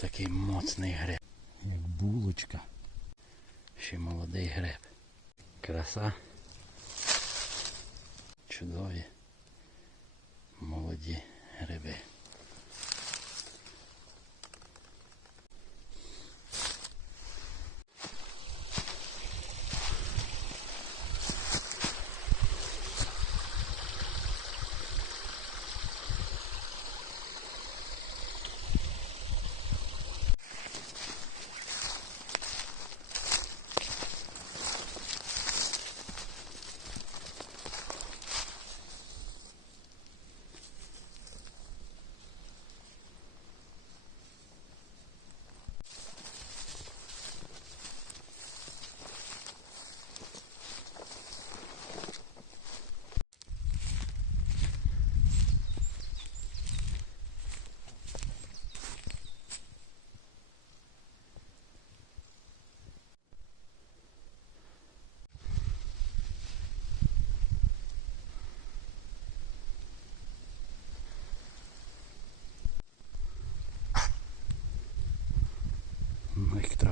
Такий моцний греб. Як булочка. Ще молодий греб. Краса. Чудові. Молоді гриби.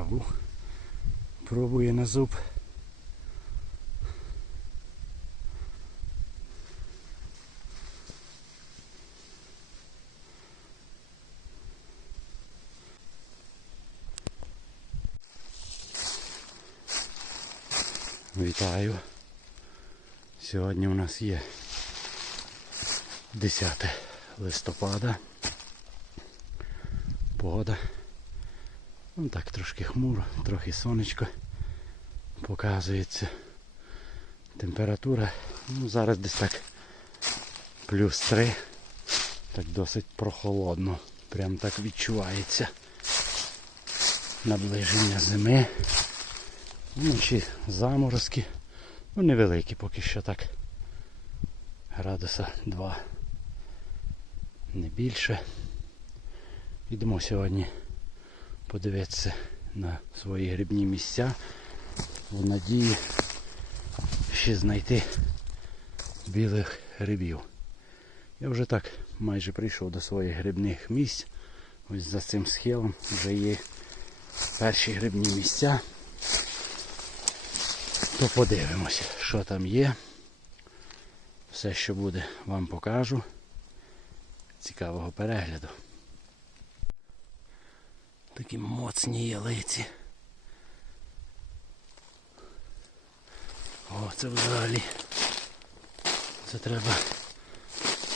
Траву. Пробує на зуб. Вітаю. Сьогодні у нас є 10 листопада. Погода. Ну так, трошки хмуро, трохи сонечко показується. Температура ну, зараз десь так плюс 3. Так досить прохолодно. Прям так відчувається. Наближення зими. Вночі заморозки. Ну невеликі поки що так. Градуса 2. Не більше. Йдемо сьогодні подивитися на свої грибні місця в надії ще знайти білих грибів. Я вже так майже прийшов до своїх грибних місць. Ось за цим схилом вже є перші грибні місця. То подивимося, що там є. Все, що буде, вам покажу. Цікавого перегляду. Такі моцні ялиці. О, це взагалі. Це треба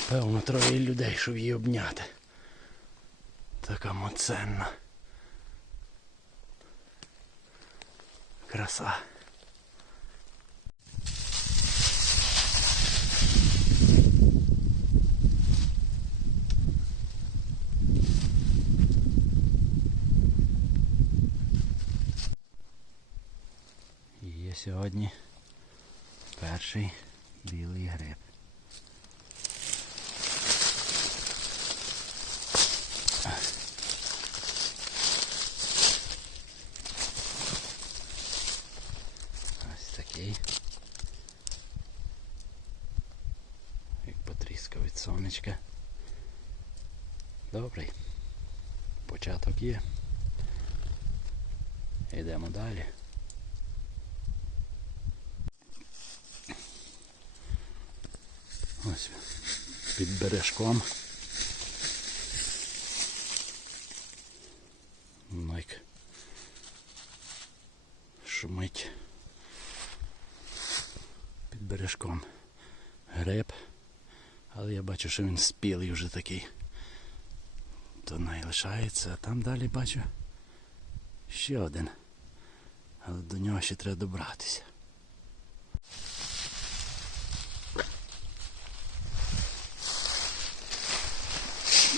певно троє людей, щоб її обняти. Така моценна. Краса. Є сьогодні перший білий гриб. Як потріскав від сонечка. Добрий. Початок є. Йдемо далі. Ось під бережком. Найк. Шумить. Під бережком. Гриб. Але я бачу, що він спілий вже такий. То не лишається, а там далі бачу ще один. Але до нього ще треба добратися.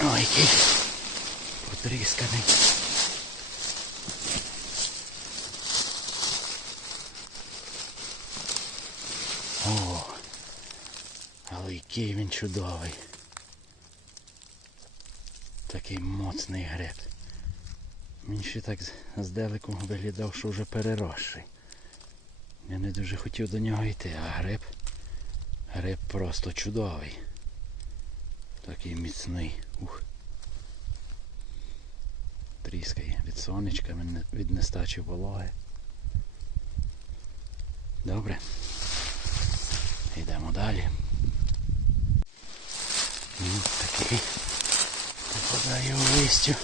Ой, який потрісканий. О, але який він чудовий. Такий моцний гриб. Він ще так здалеку виглядав, що вже переросший. Я не дуже хотів до нього йти, а гриб, гриб просто чудовий. Такий міцний. Ух. тріскає від сонечка, від нестачі вологи. Добре. Йдемо далі. Ну, такий попадає у листю.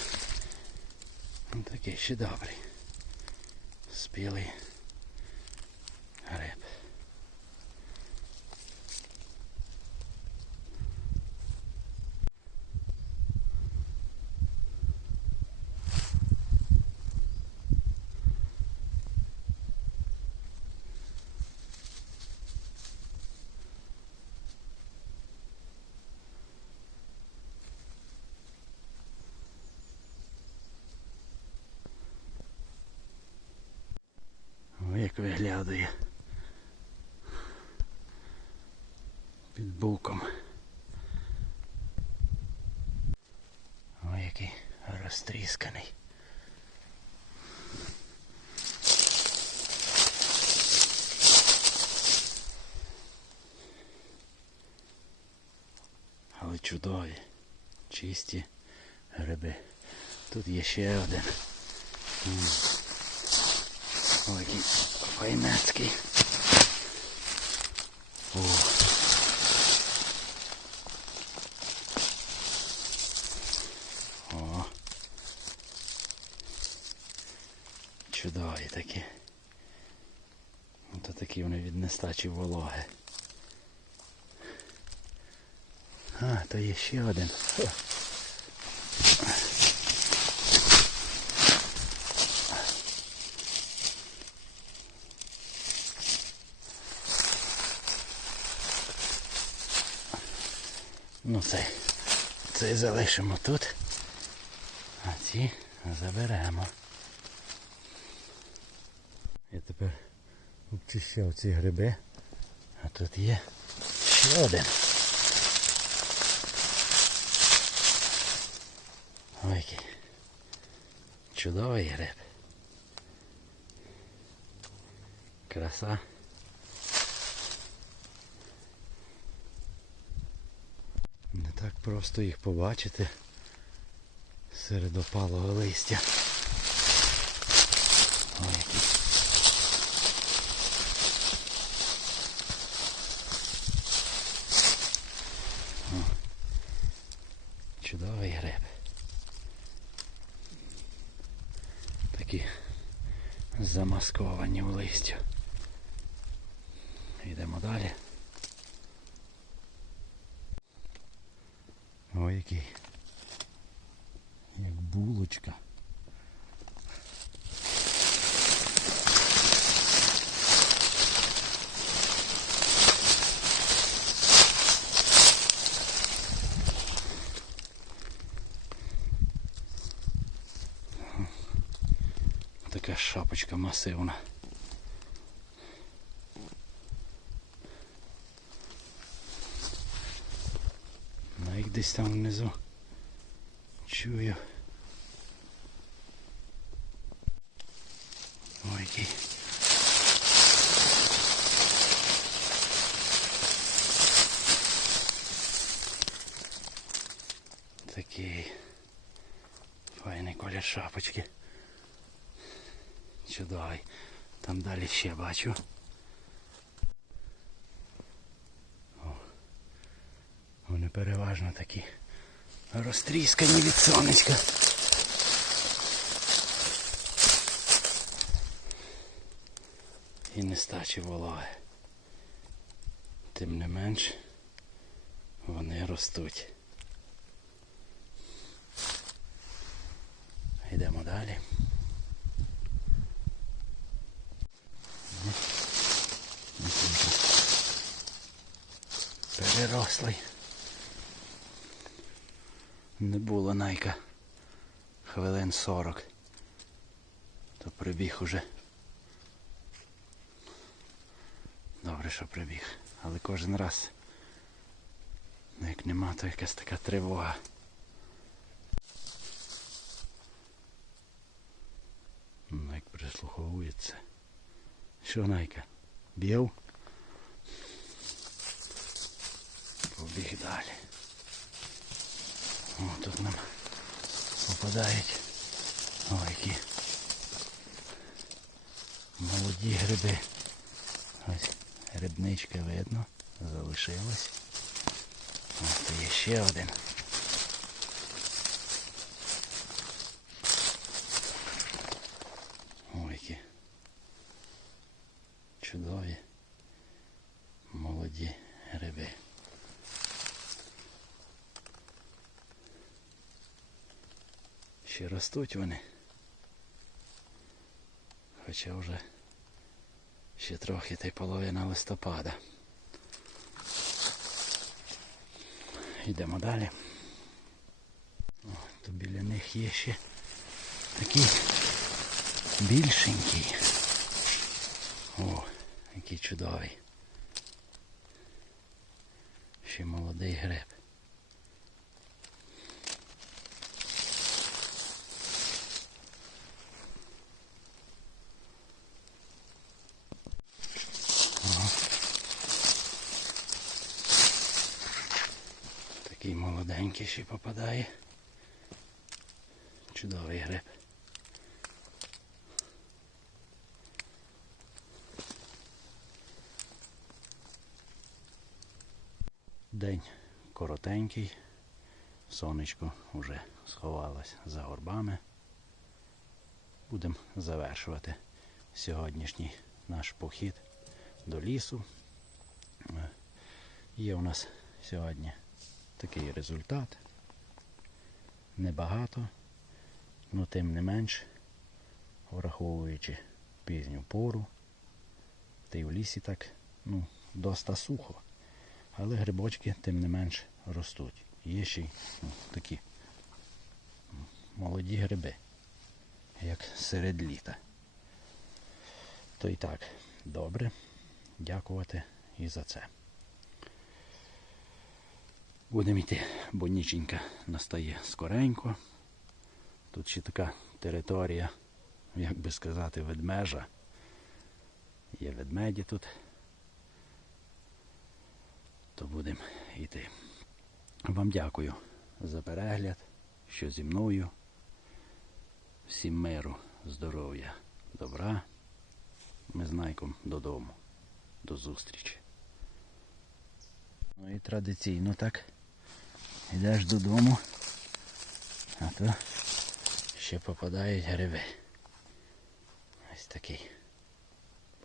Такий ще добрий. Спілий гриб. Ой, як виглядає. Під боком. Ой, який розтрісканий. Але чудові, чисті гриби. Тут є ще один. Ой, який. О. О. Чудові такі. Ото такі вони від нестачі вологи. А, то є ще один. Ну цей, цей залишимо тут, а ці заберемо. Я тепер обчищав ці гриби, а тут є ще один. Ой, який чудовий гриб. Краса. Не так просто їх побачити серед опалого листя. Ой. О, Чудовий гриб. Такі замасковані в листю. Йдемо далі. Ой, який. Як булочка. Така шапочка масивна. Ну їх десь там внизу. Чую. Ой, який. Такий файний колір шапочки. Чудовий. Там далі ще бачу. О, вони переважно такі розтріскані від сонечка. І нестачі вологи. Тим не менш вони ростуть. Йдемо далі. Перерослий. Не було найка. Хвилин 40. То прибіг уже. Добре, що прибіг. Але кожен раз. Ну, як нема, то якась така тривога. Ну, як прислуховується. Що Найка? Б'єв? Далі. О, тут нам попадають Ой, які молоді гриби. Ось грибничка видно, залишилась. Ось то є ще один. Які чудові молоді гриби. Ще ростуть вони. Хоча вже ще трохи та й половина листопада. Йдемо далі. О, то біля них є ще такий більшенький. О, який чудовий. Ще молодий гриб. Такий молоденький ще попадає. Чудовий гриб. День коротенький. Сонечко вже сховалось за горбами. Будемо завершувати сьогоднішній наш похід до лісу. Е, Є у нас сьогодні такий результат. Небагато, але тим не менш, враховуючи пізню пору, та й в лісі так ну, доста сухо. Але грибочки тим не менш ростуть. Є ще й ну, такі молоді гриби, як серед літа. То і так, добре. Дякувати і за це. Будемо йти, бо ніченька настає скоренько. Тут ще така територія, як би сказати, ведмежа. Є ведмеді тут. То будемо йти. Вам дякую за перегляд, що зі мною. Всім миру, здоров'я, добра. Ми з Найком додому. До зустрічі. Ну і традиційно так. Йдеш додому, а то ще попадають гриби. Ось такий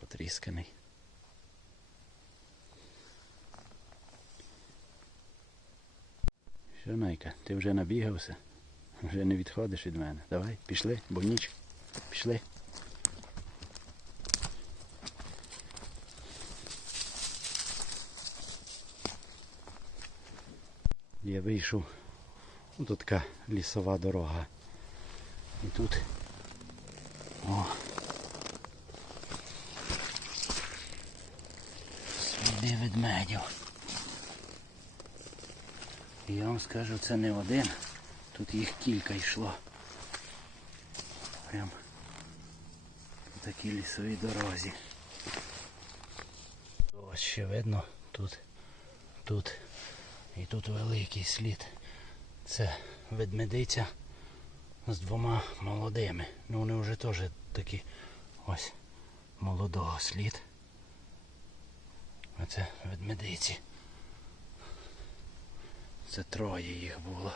потрісканий. Що, Найка, ти вже набігався? Вже не відходиш від мене. Давай, пішли, бо ніч. Пішли. Я вийшов. Ну, тут така лісова дорога. І тут. О. Сліди ведмедів. І я вам скажу, це не один. Тут їх кілька йшло. Прям по такій лісовій дорозі. Ось ще видно тут, тут і тут великий слід. Це ведмедиця з двома молодими. Ну вони вже теж такі ось молодого слід. А це ведмедиці. Це троє їх було.